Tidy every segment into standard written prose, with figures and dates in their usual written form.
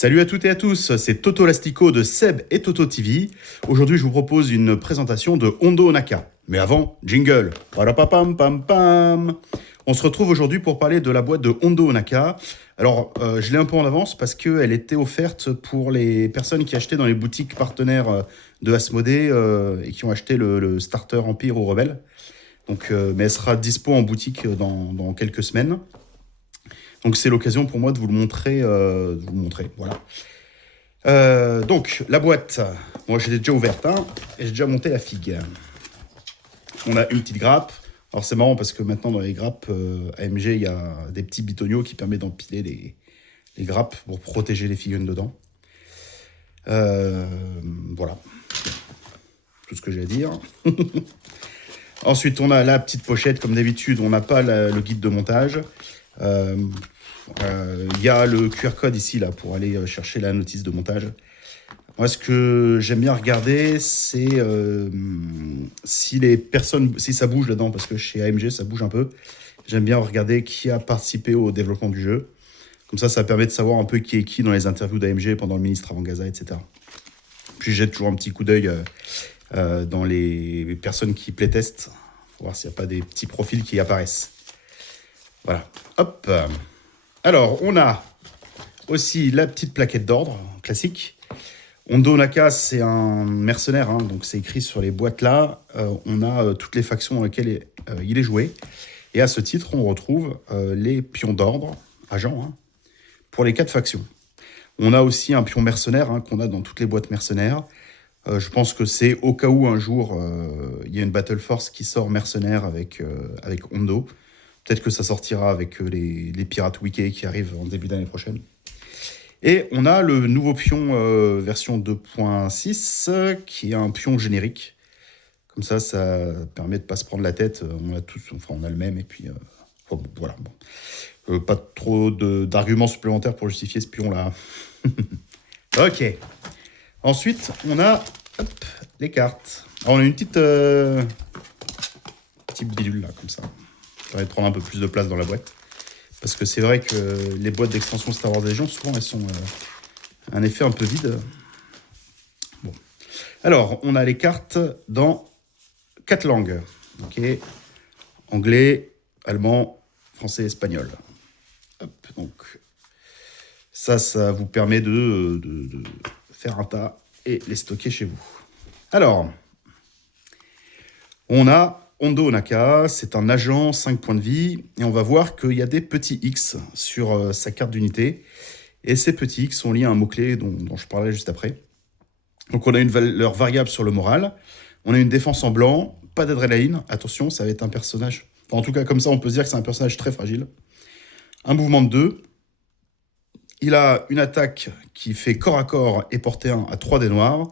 Salut à toutes et à tous, c'est Toto Lastico de Seb et Toto TV. Aujourd'hui, je vous propose une présentation de Hondo Onaka. Mais avant, jingle. Parapapam pam pam. On se retrouve aujourd'hui pour parler de la boîte de Hondo Onaka. Alors, je l'ai un peu en avance parce qu'elle était offerte pour les personnes qui achetaient dans les boutiques partenaires de Asmodée et qui ont acheté le Starter Empire ou Rebelle. Donc, mais elle sera dispo en boutique dans quelques semaines. Donc c'est l'occasion pour moi de vous le montrer. Voilà. Donc la boîte, moi je l'ai déjà ouverte et j'ai déjà monté la figue. On a une petite grappe. Alors c'est marrant parce que maintenant dans les grappes AMG il y a des petits bitoniaux qui permettent d'empiler les grappes pour protéger les figurines dedans. Voilà. Tout ce que j'ai à dire. Ensuite on a la petite pochette comme d'habitude. On n'a pas le guide de montage. Y a le QR code ici là pour aller chercher la notice de montage. Moi, ce que j'aime bien regarder, c'est si ça bouge là-dedans, parce que chez AMG ça bouge un peu. J'aime bien regarder qui a participé au développement du jeu. Comme ça permet de savoir un peu qui est qui dans les interviews d'AMG pendant le ministre avant Gaza, etc. Puis j'ai toujours un petit coup d'œil dans les personnes qui playtestent, pour voir s'il n'y a pas des petits profils qui apparaissent. Voilà, hop. Alors, on a aussi la petite plaquette d'ordre, classique. Hondo Onaka, c'est un mercenaire, donc c'est écrit sur les boîtes là. On a toutes les factions dans lesquelles il est joué. Et à ce titre, on retrouve les pions d'ordre, agents, pour les 4 factions. On a aussi un pion mercenaire qu'on a dans toutes les boîtes mercenaires. Je pense que c'est au cas où un jour, il y a une Battle Force qui sort mercenaire avec Hondo. Peut-être que ça sortira avec les pirates Wiki qui arrivent en début d'année prochaine. Et on a le nouveau pion version 2.6 qui est un pion générique. Comme ça permet de ne pas se prendre la tête. On a le même et puis voilà. Bon. Pas trop d'arguments supplémentaires pour justifier ce pion-là. Ok. Ensuite, on a les cartes. Alors, on a une petite bidule là, comme ça. Ça va prendre un peu plus de place dans la boîte. Parce que c'est vrai que les boîtes d'extension Star Wars Legion, souvent, elles sont un effet un peu vide. Bon. Alors, on a les cartes dans 4 langues. Ok. Anglais, allemand, français, espagnol. Hop, donc, ça vous permet de faire un tas et les stocker chez vous. Alors, on a Hondo Onaka, c'est un agent 5 points de vie, et on va voir qu'il y a des petits X sur sa carte d'unité, et ces petits X sont liés à un mot-clé dont je parlerai juste après. Donc on a une valeur variable sur le moral, on a une défense en blanc, pas d'adrénaline, attention, ça va être un personnage, en tout cas comme ça on peut se dire que c'est un personnage très fragile. Un mouvement de 2, il a une attaque qui fait corps à corps et portée 1 à 3 dés noirs,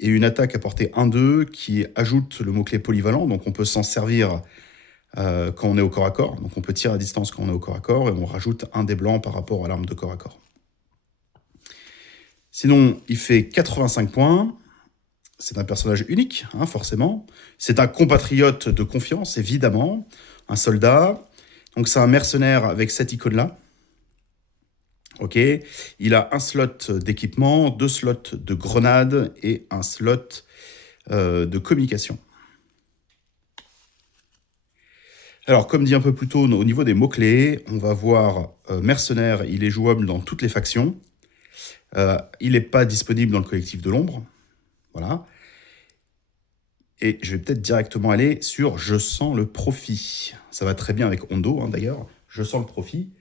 et une attaque à portée 1-2 qui ajoute le mot-clé polyvalent. Donc on peut s'en servir quand on est au corps à corps. Donc on peut tirer à distance quand on est au corps à corps et on rajoute un dé blanc par rapport à l'arme de corps à corps. Sinon, il fait 85 points. C'est un personnage unique, forcément. C'est un compatriote de confiance, évidemment. Un soldat. Donc c'est un mercenaire avec cette icône-là. Ok, il a un slot d'équipement, 2 slots de grenades et un slot de communication. Alors, comme dit un peu plus tôt, au niveau des mots-clés, on va voir mercenaire, il est jouable dans toutes les factions. Il n'est pas disponible dans le collectif de l'ombre. Voilà. Et je vais peut-être directement aller sur « Je sens le profit ». Ça va très bien avec Hondo, d'ailleurs. « Je sens le profit ».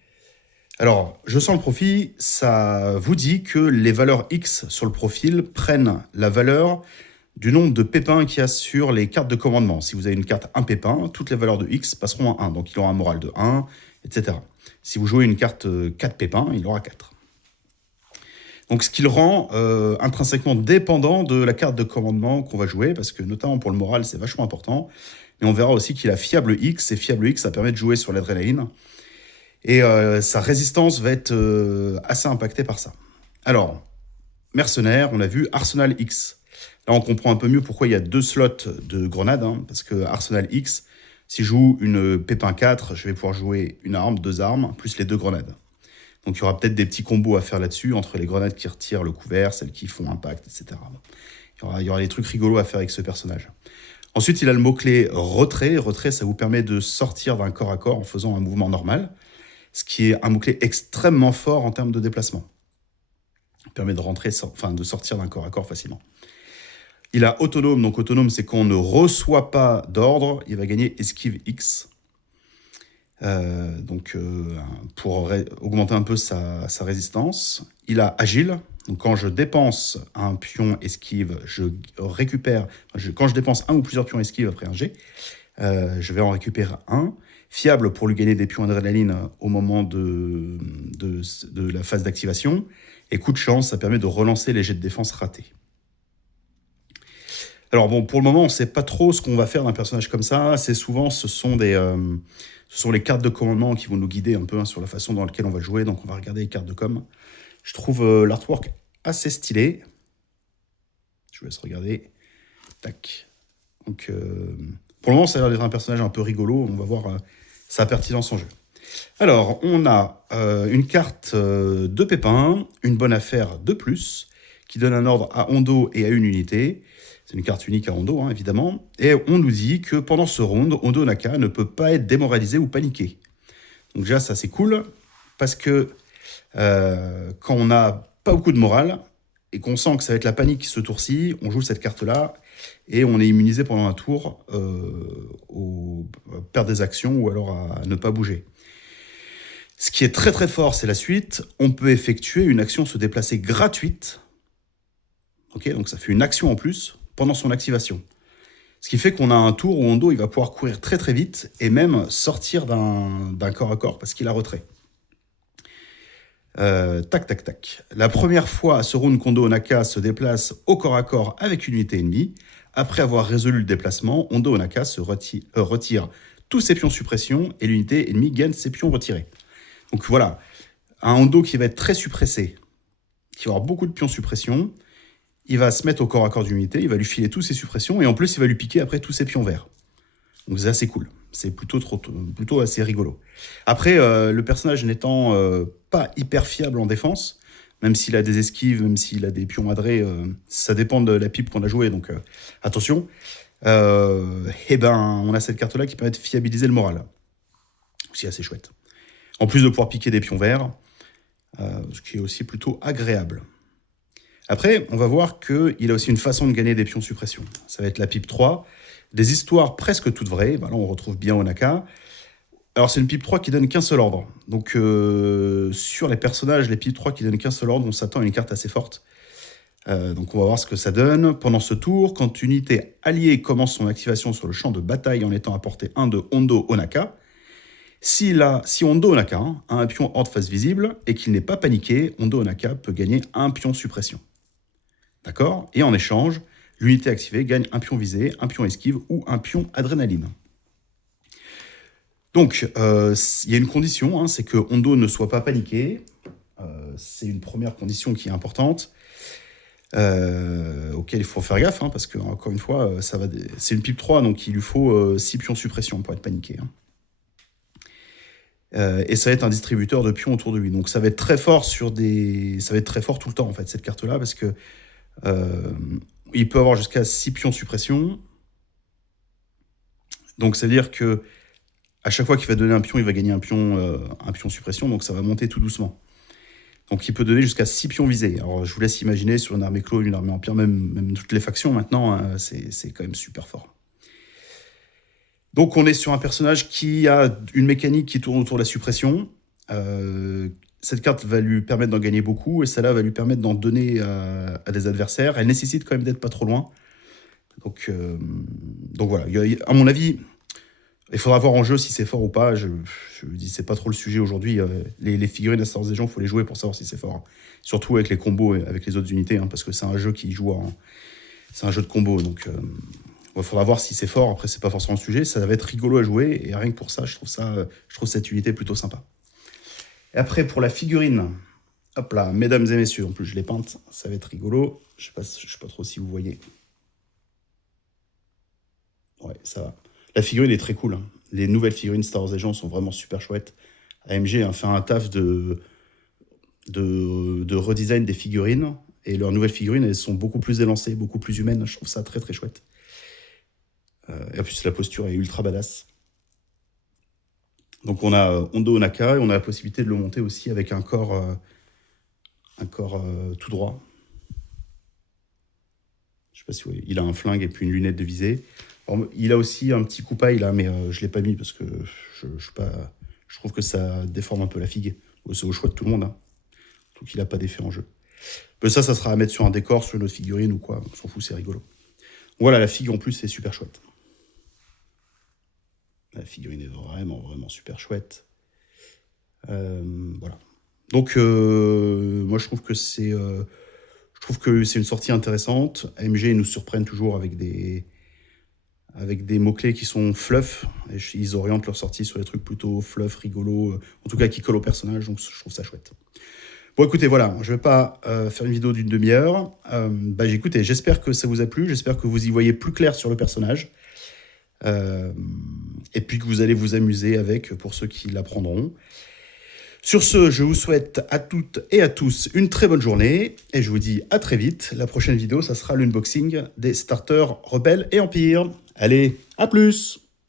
Alors, je sens le profit, ça vous dit que les valeurs X sur le profil prennent la valeur du nombre de pépins qu'il y a sur les cartes de commandement. Si vous avez une carte 1 pépin, toutes les valeurs de X passeront en 1. Donc, il aura un moral de 1, etc. Si vous jouez une carte 4 pépins, il aura 4. Donc, ce qui le rend intrinsèquement dépendant de la carte de commandement qu'on va jouer, parce que notamment pour le moral, c'est vachement important. Et on verra aussi qu'il a fiable X, et fiable X, ça permet de jouer sur l'adrénaline. Et sa résistance va être assez impactée par ça. Alors, mercenaire, on l'a vu, Arsenal X. Là, on comprend un peu mieux pourquoi il y a 2 slots de grenades, parce que Arsenal X, si je joue une Pépin 4, je vais pouvoir jouer une arme, 2 armes, plus les 2 grenades. Donc il y aura peut-être des petits combos à faire là-dessus, entre les grenades qui retirent le couvert, celles qui font impact, etc. Bon. Il y aura des trucs rigolos à faire avec ce personnage. Ensuite, il a le mot-clé retrait. Retrait, ça vous permet de sortir d'un corps à corps en faisant un mouvement normal, ce qui est un mot-clé extrêmement fort en termes de déplacement. Il permet de de sortir d'un corps à corps facilement. Il a autonome, donc autonome, c'est qu'on ne reçoit pas d'ordre, il va gagner esquive X. Pour augmenter un peu sa résistance. Il a agile, donc quand je dépense un pion esquive, je récupère, quand je dépense un ou plusieurs pions esquive après un jet, je vais en récupérer un. Fiable pour lui gagner des pions adrénaline au moment de la phase d'activation. Et coup de chance, ça permet de relancer les jets de défense ratés. Alors bon, pour le moment, on ne sait pas trop ce qu'on va faire d'un personnage comme ça. Assez souvent, ce sont les cartes de commandement qui vont nous guider un peu sur la façon dans laquelle on va jouer. Donc on va regarder les cartes de com. Je trouve l'artwork assez stylé. Je vous laisse regarder. Tac. Donc pour le moment, ça a l'air d'être un personnage un peu rigolo. On va voir sa pertinence en jeu. Alors, on a une carte de pépin, une bonne affaire de plus, qui donne un ordre à Hondo et à une unité. C'est une carte unique à Hondo, hein, évidemment. Et on nous dit que pendant ce round, Hondo Naka ne peut pas être démoralisé ou paniqué. Donc déjà, ça c'est cool, parce que quand on n'a pas beaucoup de morale, et qu'on sent que ça va être la panique ce tour-ci, on joue cette carte-là, et on est immunisé pendant un tour à perdre des actions, ou alors à ne pas bouger. Ce qui est très très fort, c'est la suite. On peut effectuer une action se déplacer gratuite. Ok, donc ça fait une action en plus pendant son activation. Ce qui fait qu'on a un tour où Hondo il va pouvoir courir très très vite et même sortir d'un corps à corps parce qu'il a retrait. Tac, tac, tac. La première fois, ce round, Hondo Onaka se déplace au corps à corps avec une unité ennemie. Après avoir résolu le déplacement, Hondo Onaka se retire tous ses pions suppression et l'unité ennemie gagne ses pions retirés. Donc voilà, un Hondo qui va être très suppressé, qui va avoir beaucoup de pions suppression, il va se mettre au corps à corps d'une unité, il va lui filer toutes ses suppressions, et en plus, il va lui piquer après tous ses pions verts. Donc c'est assez cool. C'est plutôt assez rigolo. Après, le personnage n'étant pas hyper fiable en défense, même s'il a des esquives, même s'il a des pions madrés, ça dépend de la pipe qu'on a jouée, donc attention. On a cette carte-là qui permet de fiabiliser le moral. C'est assez chouette. En plus de pouvoir piquer des pions verts, ce qui est aussi plutôt agréable. Après, on va voir qu'il a aussi une façon de gagner des pions suppression. Ça va être la pipe 3. Des histoires presque toutes vraies. Là, on retrouve bien Onaka. Alors, c'est une pipe 3 qui donne qu'un seul ordre. Donc, sur les personnages, les pipes 3 qui donnent qu'un seul ordre, on s'attend à une carte assez forte. Donc, on va voir ce que ça donne. Pendant ce tour, quand une unité alliée commence son activation sur le champ de bataille en étant à portée 1 de Hondo Onaka, si Hondo Onaka a un pion hors de face visible et qu'il n'est pas paniqué, Hondo Onaka peut gagner un pion suppression. D'accord ? Et en échange, l'unité activée gagne un pion visé, un pion esquive ou un pion adrénaline. Donc, il y a une condition, c'est que Hondo ne soit pas paniqué. C'est une première condition qui est importante, auquel il faut faire gaffe, parce que, encore une fois, c'est une pipe 3, donc il lui faut 6 pions suppression pour être paniqué. Et ça va être un distributeur de pions autour de lui. Donc ça va être très fort ça va être très fort tout le temps, en fait, cette carte-là, parce que il peut avoir jusqu'à 6 pions suppression. Donc ça veut dire que à chaque fois qu'il va donner un pion, il va gagner un pion suppression, donc ça va monter tout doucement. Donc il peut donner jusqu'à 6 pions visés. Alors je vous laisse imaginer sur une armée clone, une armée empire, même toutes les factions maintenant, c'est quand même super fort. Donc on est sur un personnage qui a une mécanique qui tourne autour de la suppression. Cette carte va lui permettre d'en gagner beaucoup, et celle-là va lui permettre d'en donner à des adversaires. Elle nécessite quand même d'être pas trop loin. Donc voilà, à mon avis, il faudra voir en jeu si c'est fort ou pas. Je dis, c'est pas trop le sujet aujourd'hui. Les figurines à Star Wars des gens, il faut les jouer pour savoir si c'est fort. Surtout avec les combos et avec les autres unités, parce que c'est un jeu qui joue c'est un jeu de combo, donc il faudra voir si c'est fort. Après, c'est pas forcément le sujet. Ça va être rigolo à jouer, et rien que pour ça, je trouve cette unité plutôt sympa. Et après, pour la figurine, hop là, mesdames et messieurs, en plus je l'ai peinte, ça va être rigolo. Je sais pas trop si vous voyez. Ouais, ça va. La figurine est très cool. Les nouvelles figurines Star Wars Agents sont vraiment super chouettes. AMG a fait un taf de de redesign des figurines. Et leurs nouvelles figurines, elles sont beaucoup plus élancées, beaucoup plus humaines. Je trouve ça très très chouette. Et en plus, la posture est ultra badass. Donc on a Hondo Onaka et on a la possibilité de le monter aussi avec un corps tout droit. Je sais pas si vous voyez. Il a un flingue et puis une lunette de visée. Alors, il a aussi un petit coupail là, mais je l'ai pas mis parce que je trouve que ça déforme un peu la figue. C'est au choix de tout le monde. Hein. Donc il n'a pas d'effet en jeu. Mais ça sera à mettre sur un décor, sur une autre figurine ou quoi. On s'en fout, c'est rigolo. Voilà, la figue en plus, c'est super chouette. La figurine est vraiment, vraiment super chouette. Voilà. Donc, moi, je trouve que c'est une sortie intéressante. AMG nous surprennent toujours avec des mots-clés qui sont fluff. Et ils orientent leur sortie sur des trucs plutôt fluff, rigolo, en tout cas qui collent au personnage. Donc, je trouve ça chouette. Bon, écoutez, voilà, je ne vais pas faire une vidéo d'une demi-heure. Écoutez, j'espère que ça vous a plu. J'espère que vous y voyez plus clair sur le personnage. Et puis que vous allez vous amuser avec, pour ceux qui l'apprendront. Sur ce, je vous souhaite à toutes et à tous une très bonne journée. Et je vous dis à très vite. La prochaine vidéo, ça sera l'unboxing des starters Rebelle et Empire. Allez, à plus!